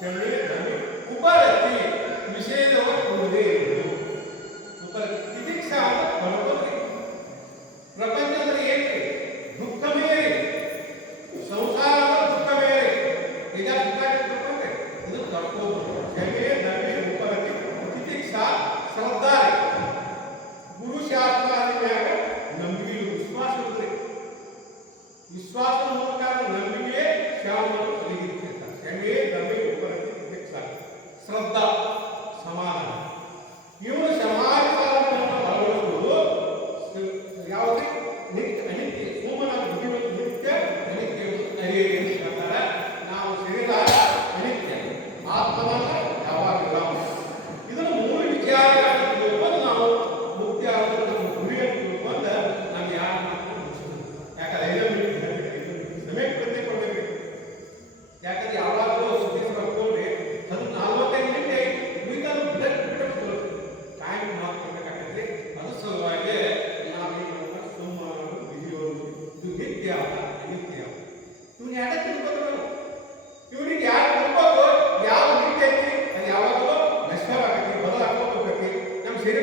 ಕ್ಷಮೆ ಧಮೆ ಉಪರತಿ ನಿಷೇಧವನ್ನು ಕೊಡದೇ ಇರುವುದು. ತಿತಿಕ್ಷಾ ಅಂತ ಬರೋದ್ರಿ ಪ್ರಪಂಚದಲ್ಲಿ ಏನ್ರಿ ದುಃಖಮೇ ರೀ, ಸಂಸಾರದ ದುಃಖಮೇ ರೀ, ಈಗ ದುಃಖ ಇದು ತಪ್ಪೋದು. ಕ್ಷಮೆ ಧಮೆ ಉಪರತಿ ತಿತಿಕ್ಷಾ ಶ್ರದ್ಧಾ ರೀ, ಗುರುಶಾಸ್ತ್ರ ಮ್ಯಾಗ ನಂಬಿಕೆ ವಿಶ್ವಾಸ ಇರುತ್ತೆ. ವಿಶ್ವಾಸದ ಮೂಲಕ ನಂಬಿಕೆ ಶಾಮವನ್ನು ಕಲಿಗಿರ್ತಿರ್ತಾರೆ. ಕ್ಷಮೆ ಧಮೆ ಉಪರತಿ ತಿತಿಕ್ಷಾ ಶ್ರದ್ಧಾ ಸಮಾಧಾನ. ಇವನು ಸಮಾಜ ಕಾಲವನ್ನು ಅಳವಡಿಸುವುದು ಯಾವುದೇ ನಿತ್ಯ ಅನಿತ್ಯ ಸೋಮನಾಥ ಜೀವನ ನಿತ್ಯ ಅನಿತ್ಯ ಹೇಳ್ತಾರೆ. ನಾವು ಶರೀರ ಅನಿತ್ಯ, ಆತ್ಮವನ್ನ ಯಾವಾಗಿಲ್ಲ. ಇದನ್ನು ಮೂಲ ವಿಚಾರವಾಗಿ ತಿಳ್ಕೊಂಡು ನಾವು ಮುಕ್ತಿ ಆಗೋದು ನಮ್ಮ ಗುರಿಯನ್ನು ತಿಳ್ಕೊಂಡು ನಮ್ಗೆ ಯಾರು ಯಾಕಂದ್ರೆ 5 ಮಿನಿಟ್ ಸಮಯ ಪ್ರತಿ ಕೊಡಬೇಕು. ಯಾಕಂದ್ರೆ ಯಾವಾಗಲೂ ಸುದ್ದಿ ಬರ್ಕೊಂಡ್ರೆ ಅದು 45 ಮಿನಿಟ್ ಉಳಿದನ್ನು ಬಿಟ್ಟು ಟೈಮ್ ಮಾಡ್ಕೊಬೇಕಾಗತ್ತೆ. ಅದು ಸಲುವಾಗಿ ನಾವು ಸೋಮವಾರ ಬಿಗಿಯೋದು ಇದು ನಿತ್ಯ ಅನಿತ್ಯ. ಇವನು ಯಾಕೆ ತಿಳ್ಕೋಬೇಕು? ಇವನಿಗೆ ಯಾರು ತಿಳ್ಕೋದು ಯಾವ ನಿತ್ಯ ಐತಿ ಅದು ಯಾವಾಗಲೂ ನಷ್ಟವಾಗತ್ತೆ, ಬದಲಾಗೋಗ್ಬೇಕೈತಿ. ನಮ್ಮ ಶರೀರ